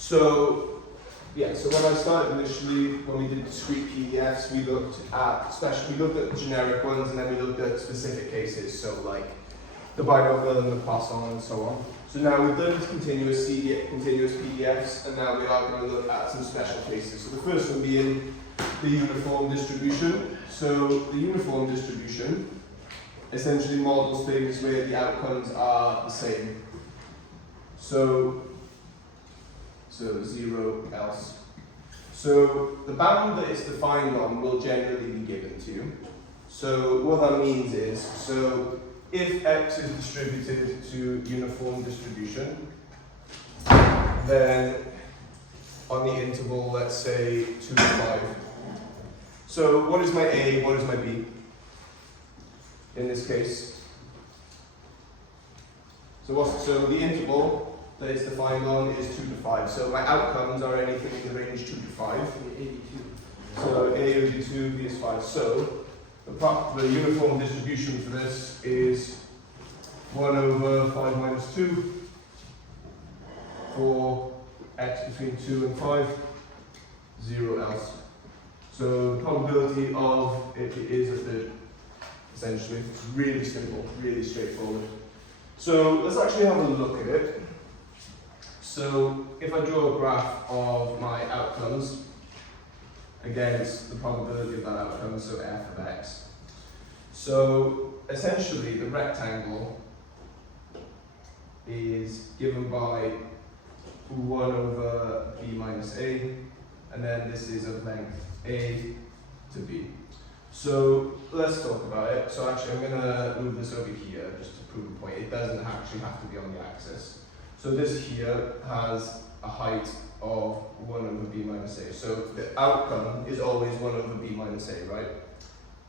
So, yeah, so when I started initially, when we did discrete PDFs, we looked at generic ones and then we looked at specific cases, so like the binomial and the Poisson and so on. So now we've done continuous PDFs, and now we are going to look at some special cases. So the first one being the uniform distribution. So the uniform distribution essentially models things where the outcomes are the same. So 0 else. So the bound that it's defined on will generally be given to you. So what that means is, so if x is distributed to uniform distribution, then on the interval, let's say 2 to 5. So what is my A, what is my B in this case? So the interval that it's defined on is 2 to 5. So my outcomes are anything in the range 2 to 5. So A would be 2, B is 5. So the uniform distribution for this is 1 over 5 minus 2 for x between 2 and 5, 0 else. So the probability of it is a third, essentially. It's really simple, really straightforward. So let's actually have a look at it. So if I draw a graph of my outcomes against the probability of that outcome, so f of x. So essentially the rectangle is given by 1 over b minus a, and then this is of length a to b. So let's talk about it. So actually I'm going to move this over here just to prove a point. It doesn't actually have to be on the axis. So this here has a height of 1 over b minus a. So the outcome is always 1 over b minus a, right?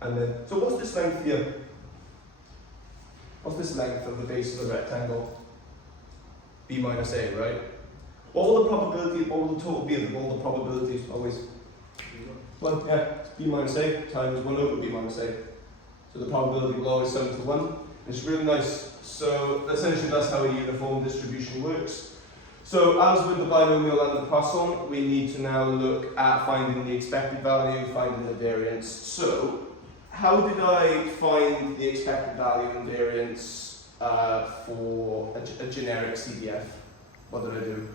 And then, so what's this length here? What's this length of the base of the rectangle? B minus a, right? What will the probability, what will the total be of all the probabilities? Always 1, yeah, it's b minus a times 1 over b minus a. So the probability will always sum to 1. It's really nice. So essentially that's how a uniform distribution works. So as with the binomial and the Poisson, we need to now look at finding the expected value, finding the variance. So how did I find the expected value and variance for a generic CDF? What did I do?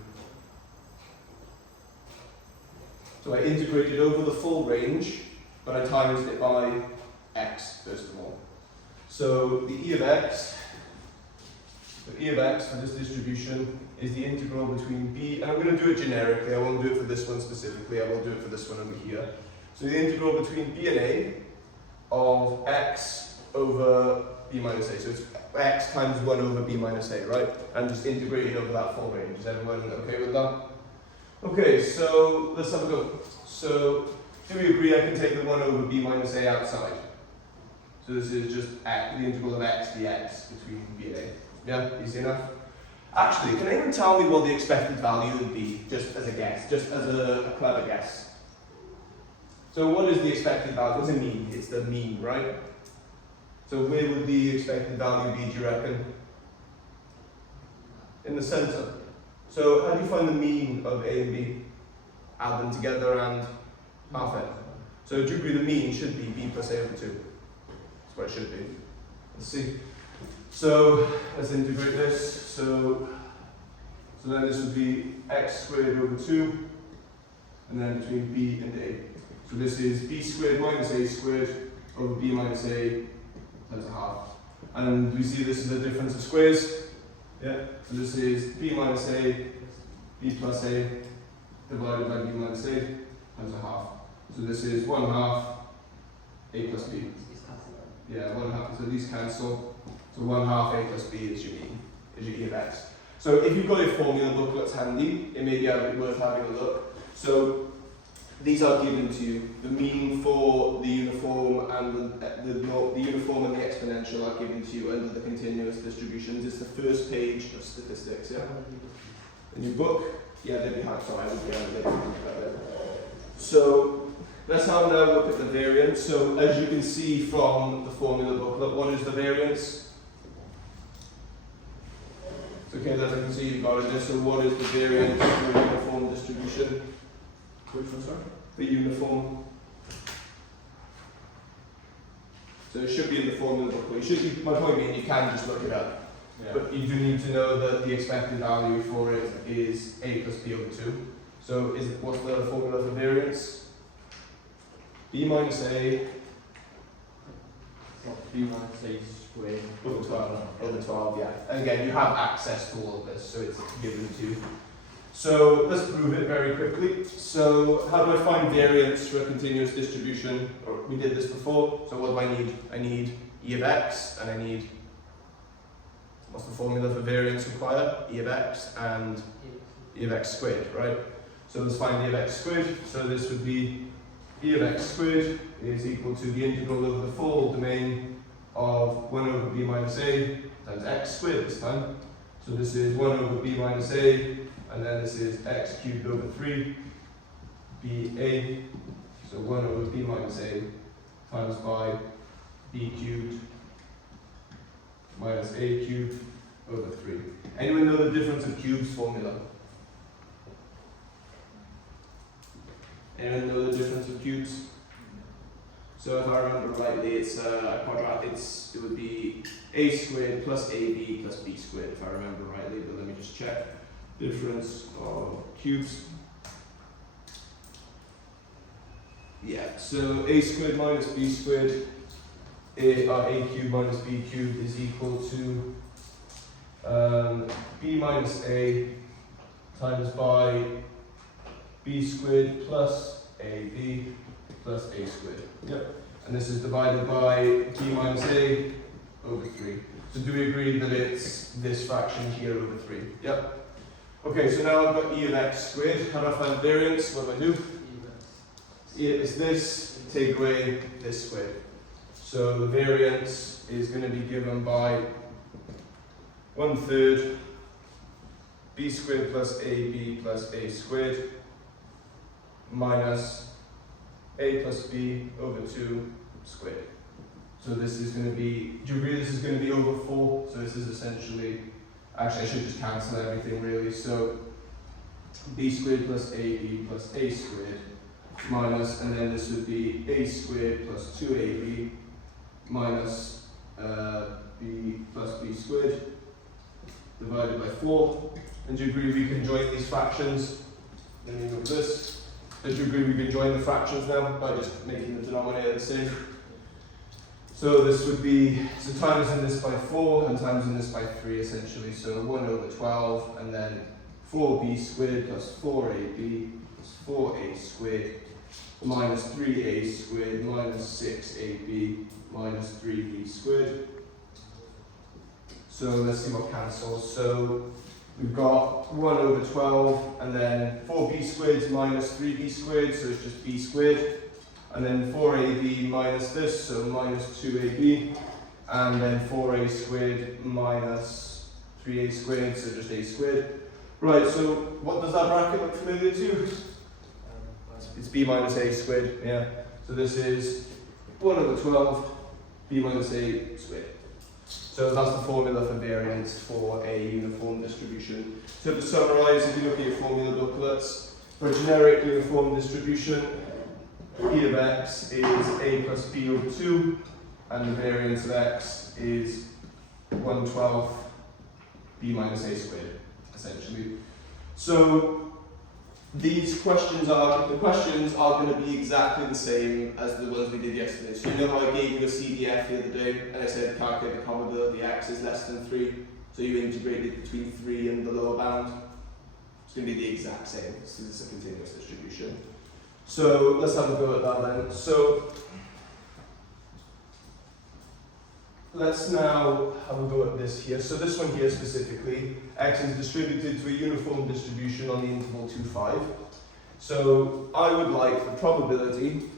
So I integrated over the full range, but I times it by x first of all. So the e of x for this distribution is the integral between b, and I'm going to do it generically, I won't do it for this one specifically, I will do it for this one over here. So the integral between b and a of x over b minus a. So it's x times 1 over b minus a, right? And just integrated over that full range. Is everyone okay with that? Okay, so let's have a go. So do we agree I can take the 1 over b minus a outside? So this is just the integral of x dx between b and a. Yeah, easy enough? Actually, can anyone tell me what the expected value would be, just as a guess, just as a clever guess? So what is the expected value? What's a mean? It's the mean, right? So where would the expected value be, do you reckon? In the center. So how do you find the mean of a and b? Add them together and half it. So do you agree the mean should be b plus a over 2? That's what it should be. Let's see. So let's integrate this. So then this would be x squared over 2, and then between b and a. So this is b squared minus a squared over b minus a times a half. And we see this is a difference of squares. Yeah. So this is b minus a, b plus a divided by b minus a times a half. So this is 1 half a plus b. Yeah, 1 half. So these cancel. So 1 half a plus b is your mean, is your e of x. So if you've got your formula booklets handy, it may be worth having a look. So these are given to you. The mean for the uniform and the uniform and the exponential are given to you under the continuous distributions. It's the first page of statistics, yeah? In your book, yeah, they'd be hard, so I would be able to about it. So let's have now look at the variance. So as you can see from the formula booklet, what is the variance? So Okay, then I can see you've got it there. So what is the variance for uniform distribution? Which one, sorry? The uniform. So it should be in the formula book. You should be, my point being, you can just look it up. Yeah. But you do need to know that the expected value for it is a plus b over 2. So what's the formula for variance? B minus a B minus a squared over 12. Over 12, yeah. And again, you have access to all of this, so it's given to you. So let's prove it very quickly. So how do I find variance for a continuous distribution? We did this before. So what do I need? I need e of x, and I need, what's the formula for variance required? E of x and e of x squared, right? So let's find e of x squared. So this would be e of x squared is equal to the integral over the full domain of 1 over b minus a times x squared this time. So this is 1 over b minus a, and then this is x cubed over 3 ba. So 1 over b minus a times by b cubed minus a cubed over 3. Anyone know the difference of cubes formula? Anyone know the difference of cubes? So if I remember rightly, it's a quadratic. It would be a squared plus ab plus b squared, if I remember rightly. But let me just check. Difference of cubes. Yeah. So a squared minus b squared, a cubed minus b cubed is equal to b minus a times by b squared plus ab plus a squared. Yep. And this is divided by b minus a over 3. So do we agree that it's this fraction here over 3? Yep. Okay, so now I've got e of x squared. How do I find variance? What do I do? It's this, take away this squared. So the variance is going to be given by 1/3 b squared plus ab plus a squared minus a plus b over 2 squared. So this is going to be, do you agree this is going to be over 4? So this is essentially, actually I should just cancel everything really. So b squared plus ab plus a squared minus, and then this would be a squared plus 2ab minus b plus b squared divided by 4. And do you agree we can join these fractions? Let me move this. Do you agree we can join the fractions now by just making the denominator the same? So this would be, so times in this by 4 and times in this by 3 essentially. So 1 over 12 and then 4b squared plus 4ab plus 4a squared minus 3a squared minus 6ab minus 3b squared. So let's see what cancels. So we've got 1 over 12 and then 4b squared minus 3b squared, so it's just b squared. And then 4ab minus this, so minus 2ab. And then 4a squared minus 3a squared, so just a squared. Right, so what does that bracket look familiar to? It's b minus a squared, yeah. So this is 1 over 12, b minus a squared. So that's the formula for variance for a uniform distribution. So to summarize, if you look at your formula booklets, for a generic uniform distribution, e of x is a plus b over 2, and the variance of x is 1/12 b minus a squared, essentially. So these questions are going to be exactly the same as the ones we did yesterday. So you know how I gave you a CDF the other day, and I said calculate the probability x is less than 3. So you integrated between 3 and the lower bound. It's going to be the exact same. This is a continuous distribution. So let's have a go at that then. So let's now have a go at this here. So this one here specifically, x is distributed to a uniform distribution on the interval 2, 5. So I would like the probability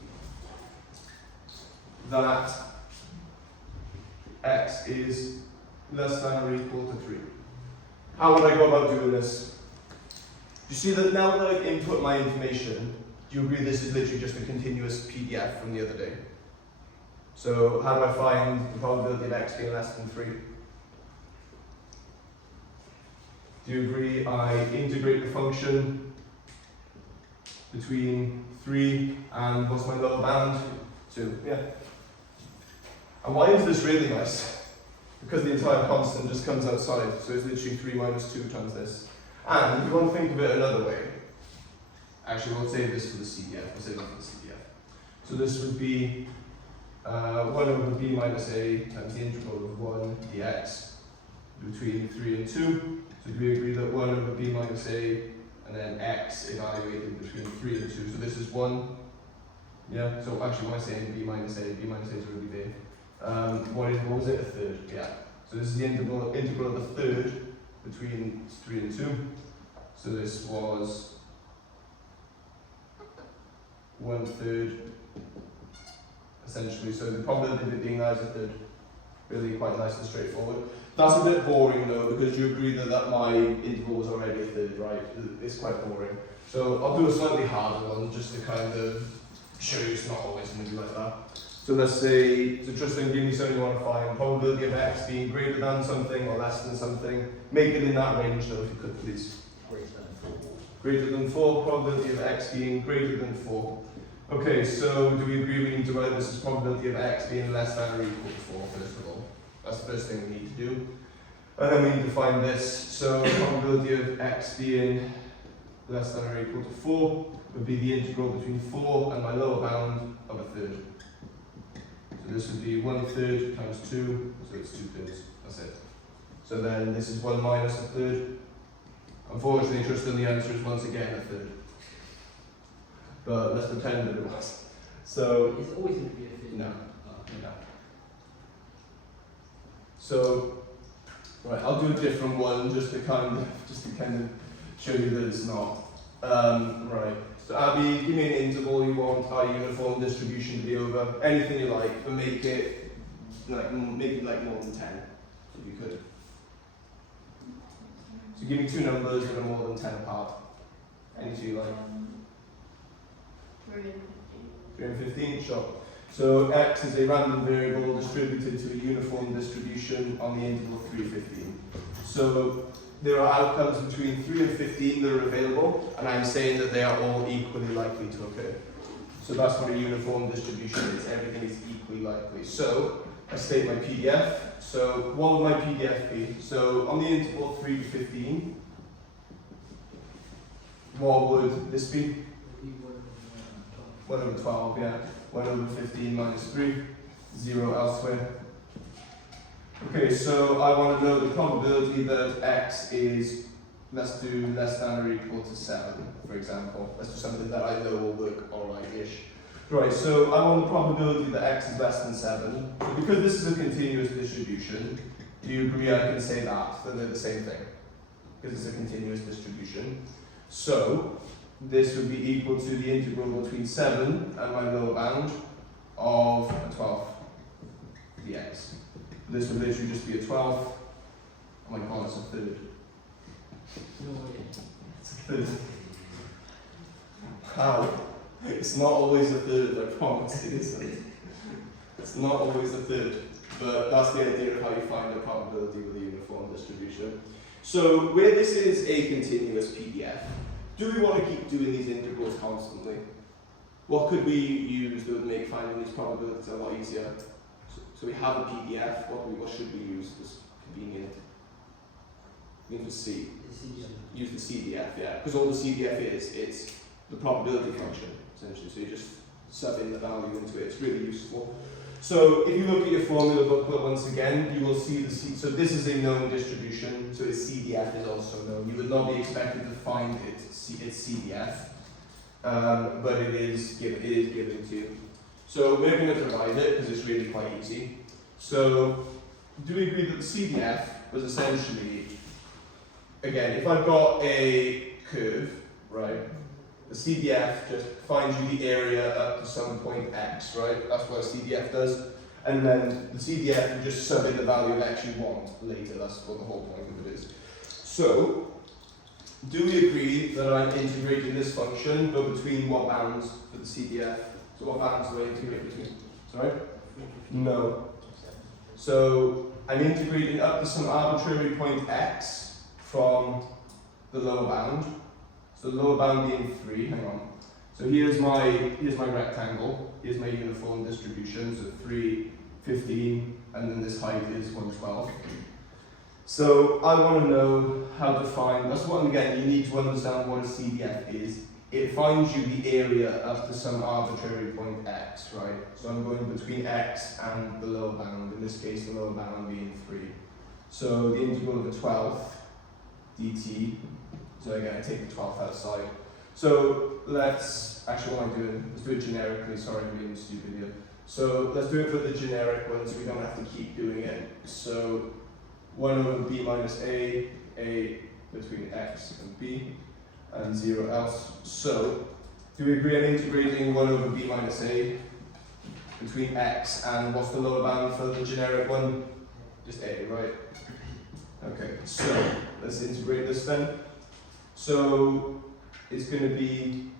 that x is less than or equal to 3. How would I go about doing this? You see that now that I've input my information, do you agree this is literally just a continuous PDF from the other day? So how do I find the probability of x being less than 3? Do you agree I integrate the function between 3 and what's my lower bound? 2. Yeah. And why is this really nice? Because the entire constant just comes outside, so it's literally 3 minus 2 times this. And if you want to think of it another way, actually we'll save this for the CDF, we'll save that for the CDF. So this would be 1 over b minus a times the integral of 1 dx between 3 and 2. So do we agree that 1 over b minus a and then x evaluated between 3 and 2? So this is 1. Yeah, so actually when I say b minus a is really big. What was it? A third, yeah. So this is the integral of a third between 3 and 2. So this was 1/3 essentially. So the probability of it being that is a third. Really quite nice and straightforward. That's a bit boring though, because you agree that my interval was already a third, right? It's quite boring. So I'll do a slightly harder one just to kind of show you it's not always going to be like that. So let's say, so Tristan, give me something you want to find. Probability of x being greater than something or less than something. Make it in that range though, if you could please. Greater than 4. Probability of x being greater than 4. Okay, so do we agree we need to write this as probability of x being less than or equal to 4, first of all? That's the first thing we need to do. And then we need to find this. So probability of x being less than or equal to 4 would be the integral between 4 and my lower bound of a third. So this would be 1/3 times 2, so it's 2/3. That's it. So then this is 1 minus a third. Unfortunately, Tristan, the answer is once again a third. But let's pretend that it was. So It's always going to be a third. no. No. So right, I'll do a different one just to kind of show you that it's not. Right. So Abby, give me an interval you want our uniform distribution to be over. Anything you like, but make it like more than 10, if you could. So give me 2 numbers that are more than 10 apart. Any 2 you like. 3 and 15. 3 and 15, sure. So x is a random variable distributed to a uniform distribution on the interval 3, 15. So there are outcomes between 3 and 15 that are available, and I'm saying that they are all equally likely to occur. So that's what a uniform distribution is. Everything is equally likely. So I state my PDF. So what would my PDF be? So on the interval 3 to 15, what would this be? 1 over 12, yeah. 1 over 15 minus 3, 0 elsewhere. Okay, so I want to know the probability that x is, let's do less than or equal to 7, for example. Let's do something that I know will work alright-ish. Right, so I want the probability that x is less than 7. So because this is a continuous distribution, do you agree I can say that they're the same thing? Because it's a continuous distribution. So this would be equal to the integral between 7 and my lower bound of a 12 dx. This would literally just be a 12. Oh my god, it's a third. No way. It's a third. How? It's not always a third, I promise it isn't. It's not always a third. But that's the idea of how you find a probability with a uniform distribution. So where this is a continuous PDF, do we want to keep doing these integrals constantly? What could we use that would make finding these probabilities a lot easier? So we have a PDF, what should we use that's convenient? We need to see. Use the CDF, yeah. Because all the CDF is, it's the probability function, essentially. So you just sub in the value into it. It's really useful. So if you look at your formula booklet once again, you will see the so this is a known distribution, so its CDF is also known. You would not be expected to find its CDF, but it is given to you. So we're going to provide it because it's really quite easy. So do we agree that the CDF was essentially, again, if I've got a curve, right, the CDF just finds you the area up to some point x, right? That's what a CDF does. And then the CDF will just sub in the value of x you want later. That's what the whole point of it is. So, do we agree that I'm integrating this function, but between what bounds for the CDF? So what bounds do I integrate between? Sorry? No. So I'm integrating up to some arbitrary point x from the lower bound. So the lower bound being 3, hang on. So here's my rectangle, here's my uniform distribution, so 3, 15, and then this height is 112. So I want to know how to find, that's what, again, you need to understand what a CDF is. It finds you the area up to some arbitrary point x, right? So I'm going between x and the lower bound, in this case the lower bound being 3. So the integral of the 12th dt, so again I take the 12th outside. So let's, actually what am I doing? Let's do it generically, sorry I'm being stupid here. So let's do it for the generic one so we don't have to keep doing it. So 1 over b minus a between x and b, and 0 else. So, do we agree on integrating 1 over b minus a between x and what's the lower bound for the generic one? Just a, right? Okay, so let's integrate this then. So, it's going to be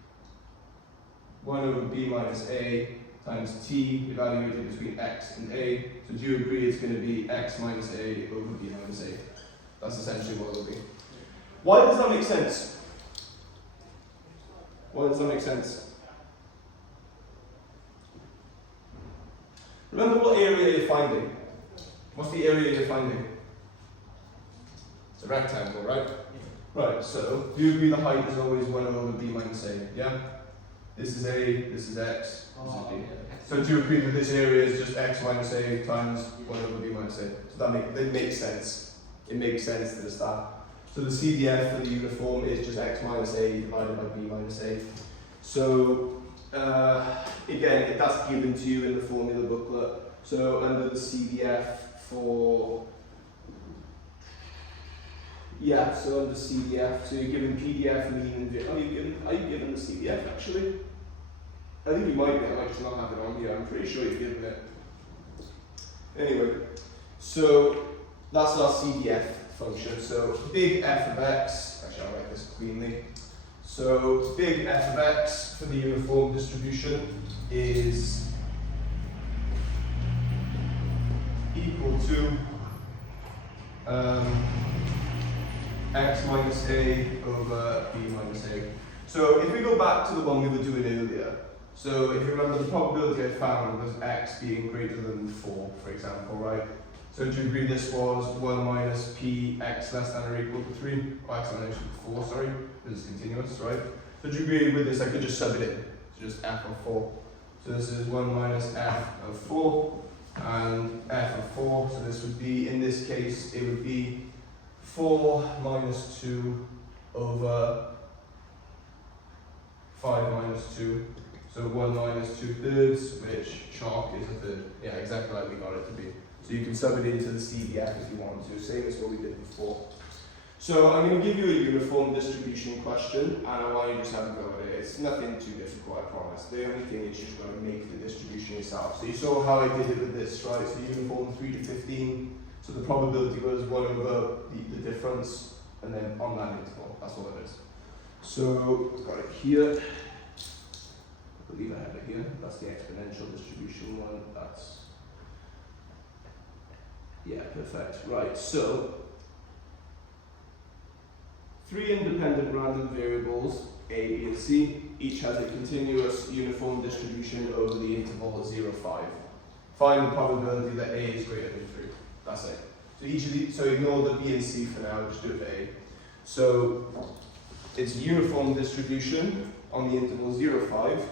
1 over b minus a times t evaluated between x and a. So do you agree it's going to be x minus a over b minus a? That's essentially what it'll be. Why does that make sense? Why does that make sense? Remember what area you're finding. What's the area you're finding? It's a rectangle, right? Right, so do you agree the height is always 1 over b minus a? Yeah? This is a, this is x, this is b. So do you agree that this area is just x minus a times 1 over b minus a? So that makes sense. It makes sense to the start. So the CDF for the uniform is just x minus a divided by b minus a. So again, that's given to you in the formula booklet. So under the CDF for, yeah, so under CDF, so you're given PDF, mean, and are you given the CDF actually? I think you might be, I might just not have it on here, I'm pretty sure you've given it. Anyway, so that's our CDF function. So big f of x, actually I'll write this cleanly. So big f of x for the uniform distribution is equal to x minus a over b minus a. So if we go back to the one we were doing earlier, so if you remember the probability I found was x being greater than 4, for example, right? So do you agree this was 1 minus p x less than or equal to 3, or x less than or equal to 4, sorry, because it's continuous, right? So do you agree with this? I could just sub it in, so just f of 4. So this is 1 minus f of 4, and f of 4, so this would be, in this case, it would be 4 minus 2 over 5 minus 2. So 1 minus 2/3, which chalk is a third. Yeah, exactly like we got it to be. So you can sub it into the CDF if you want to, same as what we did before. So I'm going to give you a uniform distribution question, and I want you to just have a go at it. It's nothing too difficult, I promise. The only thing is you've got to make the distribution yourself. So you saw how I did it with this, right? So uniform 3 to 15. So the probability was 1 over the difference, and then on that interval. That's all it is. So I've got it here. I believe I have it here. That's the exponential distribution one. That's, yeah, perfect. Right, so 3 independent random variables, a, b, and c, each has a continuous uniform distribution over the interval 0, 5. Find the probability that a is greater than 3. That's it. So each of these, so ignore the b and c for now, just do it for a. So it's a uniform distribution on the interval 0, 5.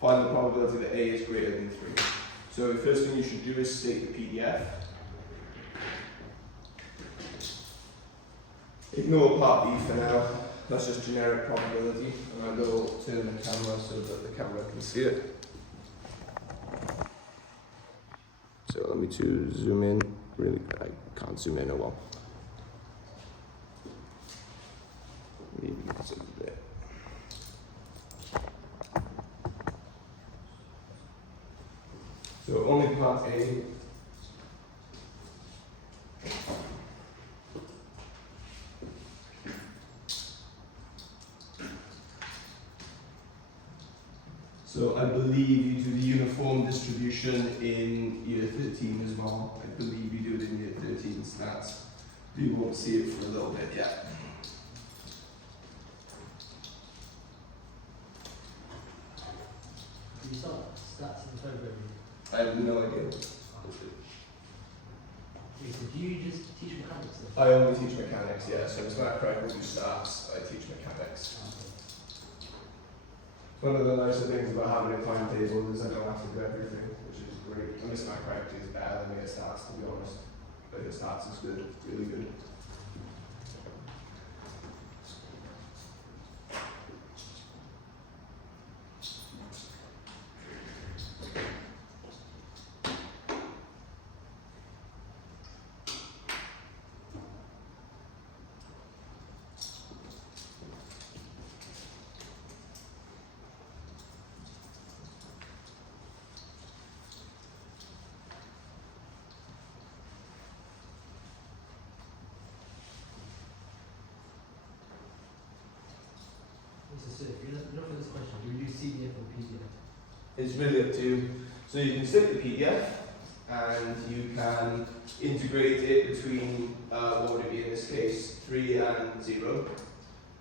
Find the probability that a is greater than 3. So the first thing you should do is state the PDF. Ignore part B for now. That's just generic probability. And I will turn the camera so that the camera can see it. So let me to zoom in. Really, I can't zoom in, oh well. Maybe it's over there. So only part A. So I believe you do the uniform distribution in year 13 as well. I believe you do it in year 13 stats. You won't see it for a little bit yet. you start stats in February? I have no idea. Okay, so do you just teach mechanics then? I only teach mechanics, yeah. So it's not correct to do stats. I teach mechanics. One of the nicer things about having a timetable is I don't have to do everything, which is great. And this math correct is better than the stats, to be honest. But the stats is good, really good. So if you're not for this question, do you use CDF or PDF? It's really up to you. So you can stick the PDF and you can integrate it between, what would it be in this case, 3 and 0.